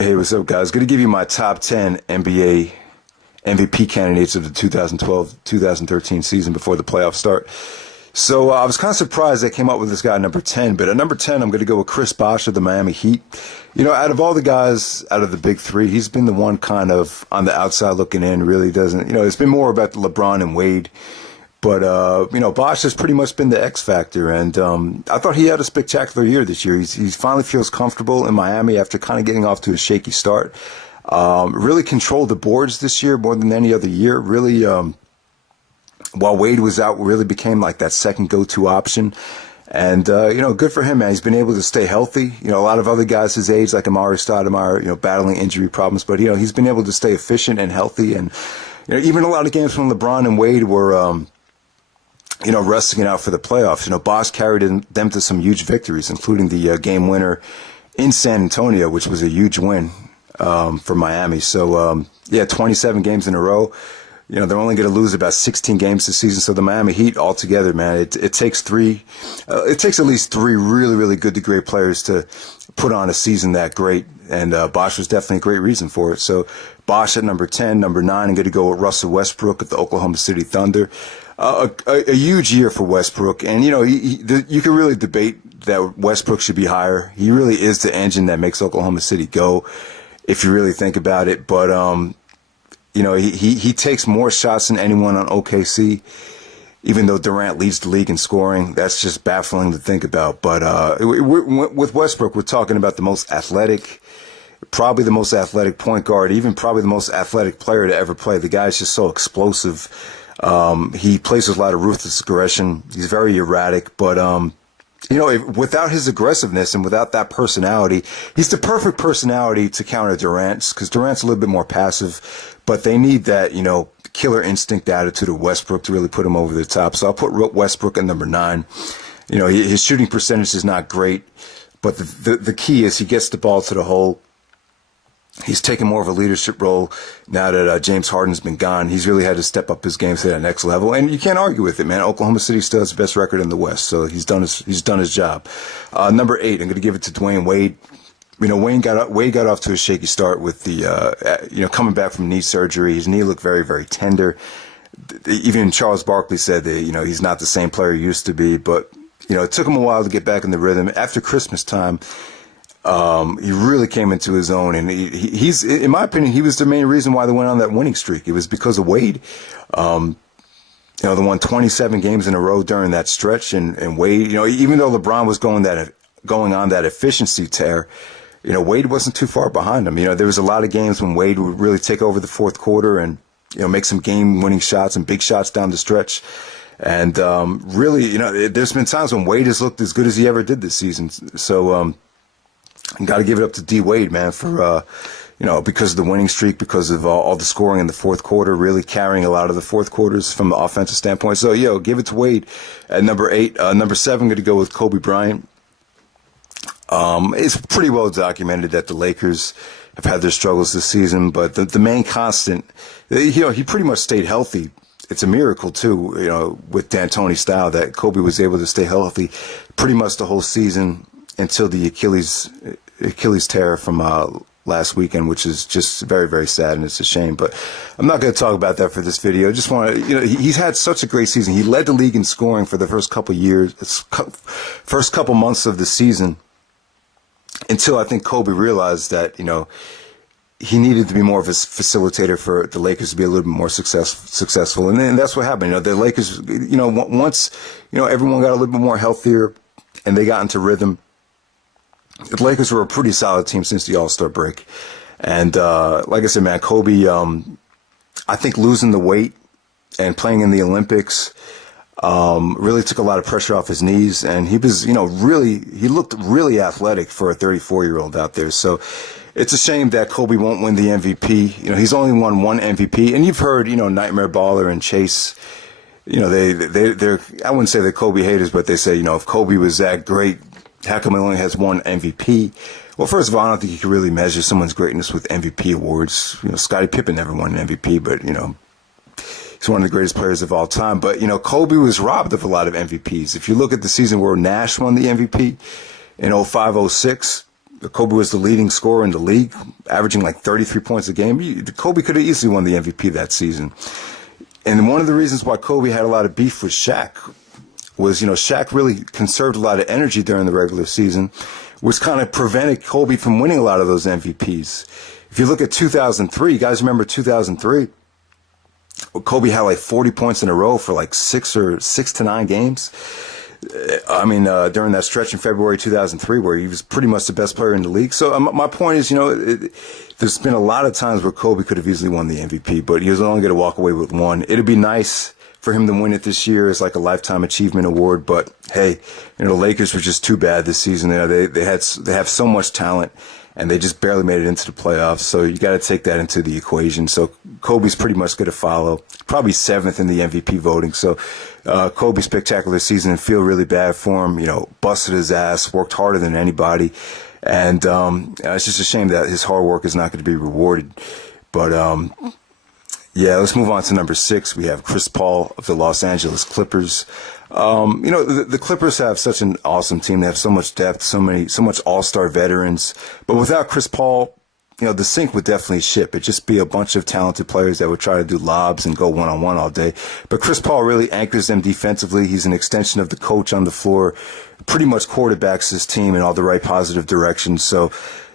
Hey, what's up, guys? Going to give you my top 10 NBA MVP candidates of the 2012-2013 season before the playoffs start. So I was kind of surprised they came up with this guy at number 10, but at number 10, I'm going to go with Chris Bosh of the Miami Heat. You know, out of all the guys, out of the big three, he's been the one kind of on the outside looking in, really doesn't, it's been more about the LeBron and Wade. But, Bosh has pretty much been the X factor, and I thought he had a spectacular year this year. He finally feels comfortable in Miami after kind of getting off to a shaky start. Really controlled the boards this year more than any other year. Really, while Wade was out, really became like that second go-to option. And, good for him, man. He's been able to stay healthy. A lot of other guys his age, like Amari Stoudemire, battling injury problems. But, he's been able to stay efficient and healthy. And, even a lot of games when LeBron and Wade were, wrestling it out for the playoffs. Bosh carried them to some huge victories, including the game winner in San Antonio, which was a huge win for Miami. So, 27 games in a row. They're only going to lose about 16 games this season. So the Miami Heat altogether, man, it takes at least three really, really good to great players to put on a season that great. And Bosh was definitely a great reason for it. So Bosh at number 10, number 9, I'm going to go with Russell Westbrook at the Oklahoma City Thunder. A huge year for Westbrook. And, you can really debate that Westbrook should be higher. He really is the engine that makes Oklahoma City go, if you really think about it. But, he takes more shots than anyone on OKC, even though Durant leads the league in scoring. That's just baffling to think about. But with Westbrook, we're talking about the most athletic, probably the most athletic point guard, even probably the most athletic player to ever play. The guy's just so explosive. He plays with a lot of ruthless aggression. He's very erratic, but, without his aggressiveness and without that personality, he's the perfect personality to counter Durant's, because Durant's a little bit more passive, but they need that, killer instinct attitude of Westbrook to really put him over the top. So I'll put Westbrook at number 9. His shooting percentage is not great, but the key is he gets the ball to the hole. He's taken more of a leadership role now that James Harden's been gone. He's really had to step up his game to that next level, and you can't argue with it, man. Oklahoma City still has the best record in the West, so he's done his job. Number 8, I'm going to give it to Dwyane Wade. Wade got off to a shaky start with the coming back from knee surgery. His knee looked very, very tender. Even Charles Barkley said that he's not the same player he used to be, but it took him a while to get back in the rhythm. After Christmas time, he really came into his own, and he's, in my opinion, he was the main reason why they went on that winning streak. It was because of Wade. They won 27 games in a row during that stretch, and Wade, even though LeBron was going on that efficiency tear, Wade wasn't too far behind him. There was a lot of games when Wade would really take over the fourth quarter and, make some game-winning shots and big shots down the stretch. And really, there's been times when Wade has looked as good as he ever did this season. So, got to give it up to D Wade, man, for because of the winning streak, because of all the scoring in the fourth quarter, really carrying a lot of the fourth quarters from the offensive standpoint. So, give it to Wade at number 8. Number 7, I'm going to go with Kobe Bryant. It's pretty well documented that the Lakers have had their struggles this season, but the main constant, he pretty much stayed healthy. It's a miracle too, with D'Antoni style, that Kobe was able to stay healthy pretty much the whole season until the Achilles tear from last weekend, which is just very, very sad, and it's a shame. But I'm not going to talk about that for this video. I just want to, he's had such a great season. He led the league in scoring for the first couple months of the season, until I think Kobe realized that, he needed to be more of a facilitator for the Lakers to be a little bit more successful. And then that's what happened. The Lakers, once, everyone got a little bit more healthier and they got into rhythm, the Lakers were a pretty solid team since the All-Star break. And like I said, man, Kobe, I think losing the weight and playing in the Olympics really took a lot of pressure off his knees. And he was, he looked really athletic for a 34-year-old out there. So it's a shame that Kobe won't win the MVP. He's only won one MVP. And you've heard, Nightmare Baller and Chase, they're, I wouldn't say they're Kobe haters, but they say, if Kobe was that great, how come he only has one MVP? Well, first of all, I don't think you can really measure someone's greatness with MVP awards. Scottie Pippen never won an MVP, but, he's one of the greatest players of all time. But, Kobe was robbed of a lot of MVPs. If you look at the season where Nash won the MVP in 05-06, Kobe was the leading scorer in the league, averaging like 33 points a game. Kobe could have easily won the MVP that season. And one of the reasons why Kobe had a lot of beef with Shaq was, Shaq really conserved a lot of energy during the regular season, which kind of prevented Kobe from winning a lot of those MVPs. If you look at 2003, you guys remember 2003? Kobe had like 40 points in a row for like 6 to 9 games. During that stretch in February 2003 where he was pretty much the best player in the league. So my point is, there's been a lot of times where Kobe could have easily won the MVP, but he was only going to walk away with one. It'd be nice for him to win it this year as like a lifetime achievement award, but hey, the Lakers were just too bad this season. They have so much talent, and they just barely made it into the playoffs. So you got to take that into the equation. So Kobe's pretty much going to follow, probably 7th in the MVP voting. So Kobe's spectacular season, and feel really bad for him. Busted his ass, worked harder than anybody, and it's just a shame that his hard work is not going to be rewarded. But let's move on to number 6. We have Chris Paul of the Los Angeles Clippers. The Clippers have such an awesome team. They have so much depth, so much all-star veterans. But without Chris Paul, the sink would definitely ship. It'd just be a bunch of talented players that would try to do lobs and go one-on-one all day. But Chris Paul really anchors them defensively. He's an extension of the coach on the floor, pretty much quarterbacks his team in all the right positive directions. So,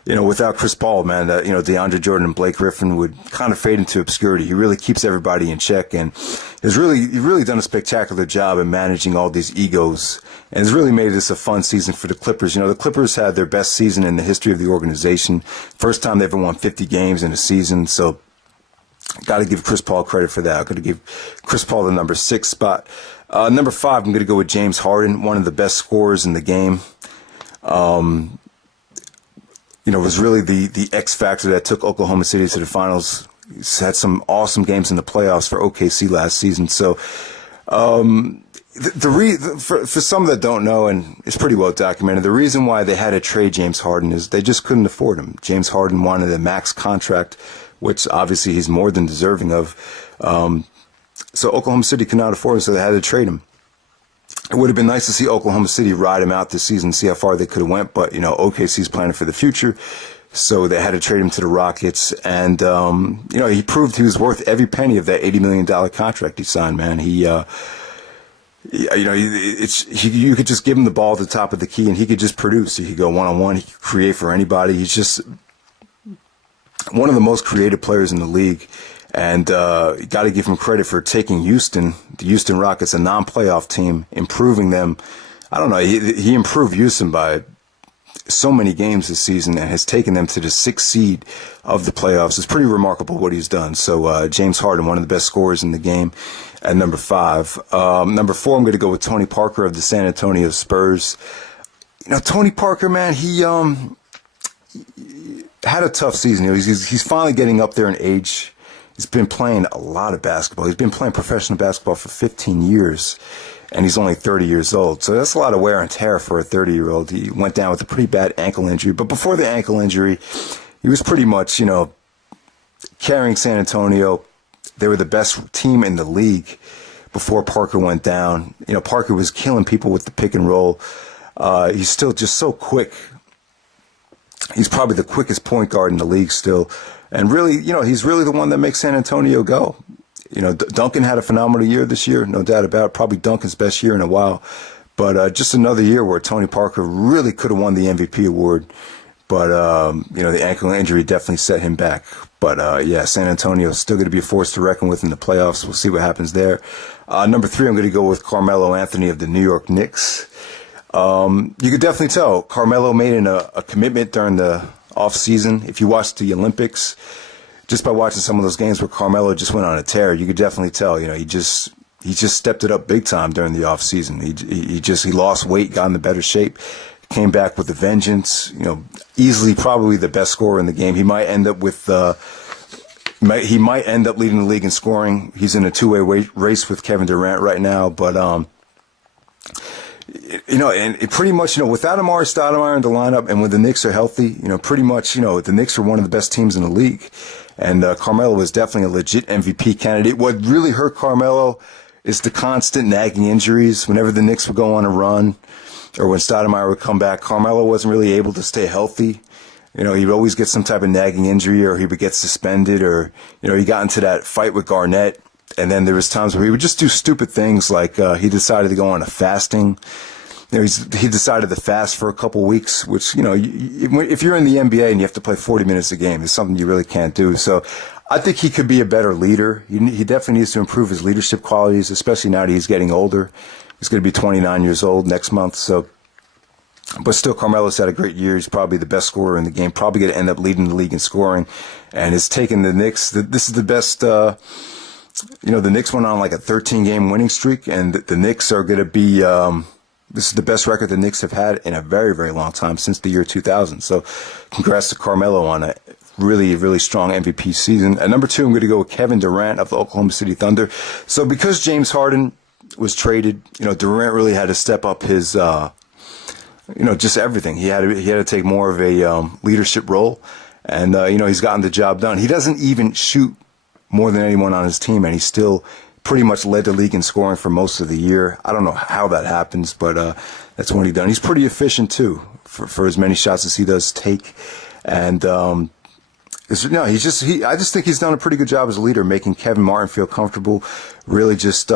without Chris Paul, man, DeAndre Jordan and Blake Griffin would kind of fade into obscurity. He really keeps everybody in check, and he's really done a spectacular job in managing all these egos, and has really made this a fun season for the Clippers. The Clippers had their best season in the history of the organization. First time they ever won 50 games in a season, so got to give Chris Paul credit for that. I'm going to give Chris Paul the number 6 spot. Number 5, I'm going to go with James Harden, one of the best scorers in the game. Was really the X factor that took Oklahoma City to the finals. He's had some awesome games in the playoffs for OKC last season. So, for some that don't know, and it's pretty well documented, the reason why they had to trade James Harden is they just couldn't afford him. James Harden wanted a max contract, which obviously he's more than deserving of. So Oklahoma City could not afford him, so they had to trade him. It would have been nice to see Oklahoma City ride him out this season, see how far they could have went, but, OKC's planning for the future, so they had to trade him to the Rockets, and, he proved he was worth every penny of that $80 million contract he signed, man. You could just give him the ball at the top of the key, and he could just produce. He could go one-on-one, he could create for anybody. He's just one of the most creative players in the league. And you got to give him credit for taking the Houston Rockets, a non-playoff team, improving them. I don't know. He improved Houston by so many games this season and has taken them to the 6th seed of the playoffs. It's pretty remarkable what he's done. So James Harden, one of the best scorers in the game, at number 5. Number 4, I'm going to go with Tony Parker of the San Antonio Spurs. Tony Parker, man, he had a tough season. He's finally getting up there in age. He's been playing a lot of basketball. He's been playing professional basketball for 15 years, and he's only 30 years old. So that's a lot of wear and tear for a 30-year-old. He went down with a pretty bad ankle injury. But before the ankle injury, he was pretty much, carrying San Antonio. They were the best team in the league before Parker went down. Parker was killing people with the pick and roll. He's still just so quick. He's probably the quickest point guard in the league still. And really, he's really the one that makes San Antonio go. Duncan had a phenomenal year this year, no doubt about it. Probably Duncan's best year in a while. But just another year where Tony Parker really could have won the MVP award. But, the ankle injury definitely set him back. But, San Antonio is still going to be a force to reckon with in the playoffs. We'll see what happens there. Number 3, I'm going to go with Carmelo Anthony of the New York Knicks. You could definitely tell Carmelo made a commitment during the off-season. If you watched the Olympics, just by watching some of those games where Carmelo just went on a tear, you could definitely tell, he just stepped it up big time during the off-season. He lost weight, got in the better shape, came back with a vengeance, easily probably the best scorer in the game. He might end up leading the league in scoring. He's in a two-way race with Kevin Durant right now, but and it pretty much, without Amari Stoudemire in the lineup and when the Knicks are healthy, pretty much, the Knicks are one of the best teams in the league. And Carmelo was definitely a legit MVP candidate. What really hurt Carmelo is the constant nagging injuries. Whenever the Knicks would go on a run, or when Stoudemire would come back, Carmelo wasn't really able to stay healthy. You know, he would always get some type of nagging injury, or he would get suspended, or, you know, he got into that fight with Garnett. And then there was times where he would just do stupid things, like he decided to go on a fasting. You know, he decided to fast for a couple weeks, which, you know, if you're in the NBA and you have to play 40 minutes a game, it's something you really can't do. So I think he could be a better leader. He definitely needs to improve his leadership qualities, especially now that he's getting older. He's going to be 29 years old next month. So, but still, Carmelo's had a great year. He's probably the best scorer in the game, probably going to end up leading the league in scoring. And it's taken the Knicks. This is the best, you know, the Knicks went on like a 13-game winning streak, and the Knicks are going to be, this is the best record the Knicks have had in a very, very long time, since the year 2000. So congrats to Carmelo on a really, really strong MVP season. At number 2, I'm going to go with Kevin Durant of the Oklahoma City Thunder. So because James Harden was traded, you know, Durant really had to step up his, you know, just everything. He had to take more of a leadership role, and you know, he's gotten the job done. He doesn't even shoot more than anyone on his team, and he still pretty much led the league in scoring for most of the year. I don't know how that happens, but that's what he's done. He's pretty efficient too, for as many shots as he does take, and no, I just think he's done a pretty good job as a leader, making Kevin Martin feel comfortable, really just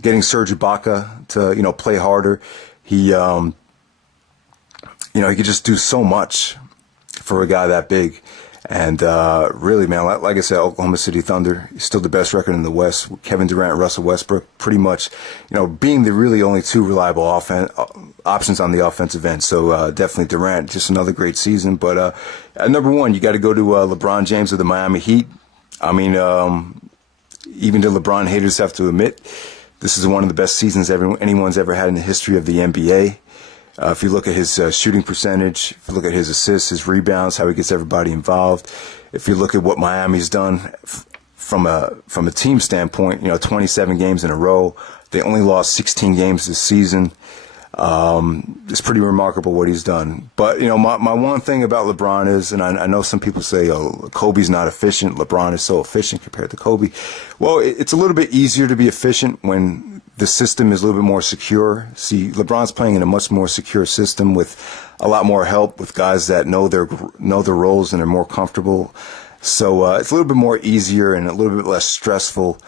getting Serge Ibaka to, you know, play harder. He, you know, he could just do so much for a guy that big. And really, man, like I said, Oklahoma City Thunder, still the best record in the West. Kevin Durant and Russell Westbrook, pretty much, you know, being the really only two reliable options on the offensive end. So definitely Durant, just another great season. But at number 1, you got to go to LeBron James of the Miami Heat. I mean, even the LeBron haters have to admit, this is one of the best seasons anyone's ever had in the history of the NBA. If you look at his shooting percentage, if you look at his assists, his rebounds, how he gets everybody involved, if you look at what Miami's done from a team standpoint, you know, 27 games in a row. They only lost 16 games this season. It's pretty remarkable what he's done. But, you know, my one thing about LeBron is, and I know some people say, oh, Kobe's not efficient. LeBron is so efficient compared to Kobe. Well, it's a little bit easier to be efficient when the system is a little bit more secure. See, LeBron's playing in a much more secure system with a lot more help, with guys that know their roles and are more comfortable. So it's a little bit more easier and a little bit less stressful.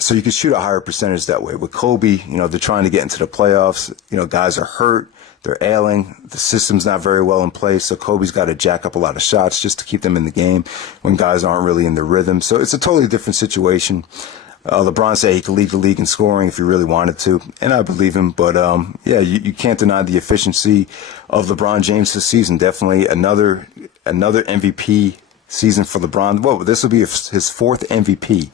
So you can shoot a higher percentage that way. With Kobe, you know, they're trying to get into the playoffs. You know, guys are hurt. They're ailing. The system's not very well in place. So Kobe's got to jack up a lot of shots just to keep them in the game when guys aren't really in their rhythm. So it's a totally different situation. LeBron said he could lead the league in scoring if he really wanted to, and I believe him. But, yeah, you can't deny the efficiency of LeBron James this season. Definitely another MVP season for LeBron. Whoa, this will be his 4th MVP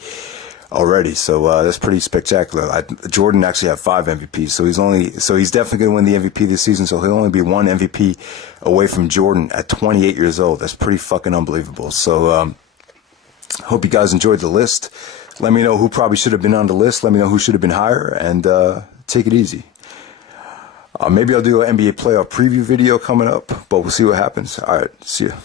already, so that's pretty spectacular. Jordan actually had 5 MVPs, so he's definitely going to win the MVP this season. So he'll only be 1 MVP away from Jordan at 28 years old. That's pretty fucking unbelievable. So hope you guys enjoyed the list. Let me know who probably should have been on the list. Let me know who should have been higher, and take it easy. Maybe I'll do an NBA playoff preview video coming up, but we'll see what happens. All right, see ya.